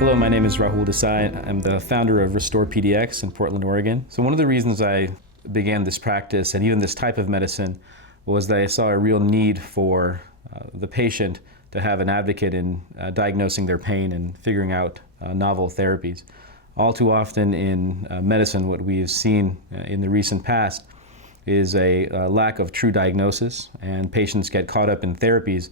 Hello, my name is Rahul Desai. I'm the founder of RestorePDX in Portland, Oregon. So one of the reasons I began this practice and even this type of medicine was that I saw a real need for the patient to have an advocate in diagnosing their pain and figuring out novel therapies. All too often in medicine, what we have seen in the recent past is a lack of true diagnosis, and patients get caught up in therapies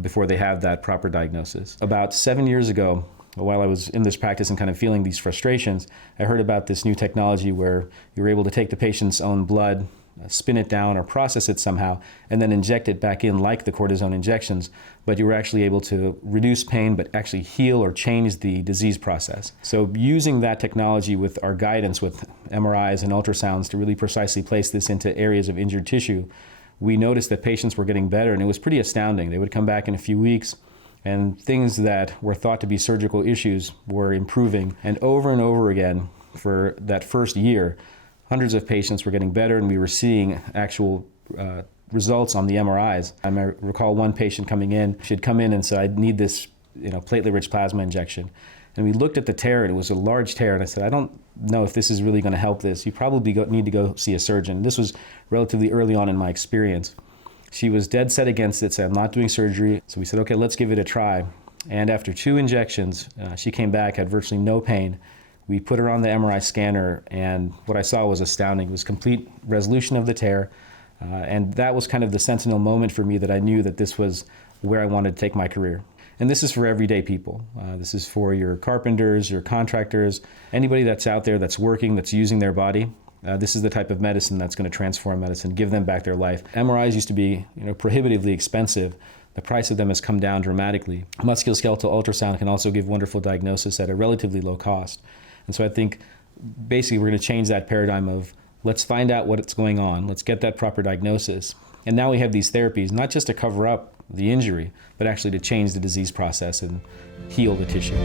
before they have that proper diagnosis. About 7 years ago, while I was in this practice and kind of feeling these frustrations, I heard about this new technology where you were able to take the patient's own blood, spin it down or process it somehow, and then inject it back in like the cortisone injections, but you were actually able to reduce pain but actually heal or change the disease process. So using that technology with our guidance with MRIs and ultrasounds to really precisely place this into areas of injured tissue, we noticed that patients were getting better, and it was pretty astounding. They would come back in a few weeks, and things that were thought to be surgical issues were improving. And over again, for that first year, hundreds of patients were getting better, and we were seeing actual results on the MRIs. I recall one patient coming in. She had come in and said, "I need this, platelet-rich plasma injection." And we looked at the tear, and it was a large tear, and I said, "I don't know if this is really going to help this. You probably need to go see a surgeon." This was relatively early on in my experience. She was dead set against it, said, "I'm not doing surgery." So we said, "Okay, let's give it a try." And after 2 injections, she came back, had virtually no pain. We put her on the MRI scanner, and what I saw was astounding. It was complete resolution of the tear, and that was kind of the sentinel moment for me that I knew that this was where I wanted to take my career. And this is for everyday people. This is for your carpenters, your contractors, anybody that's out there that's working, that's using their body. This is the type of medicine that's going to transform medicine, give them back their life. MRIs used to be prohibitively expensive. The price of them has come down dramatically. Musculoskeletal ultrasound can also give wonderful diagnosis at a relatively low cost. And so I think basically we're going to change that paradigm of let's find out what's going on, let's get that proper diagnosis. And now we have these therapies, not just to cover up the injury, but actually to change the disease process and heal the tissue.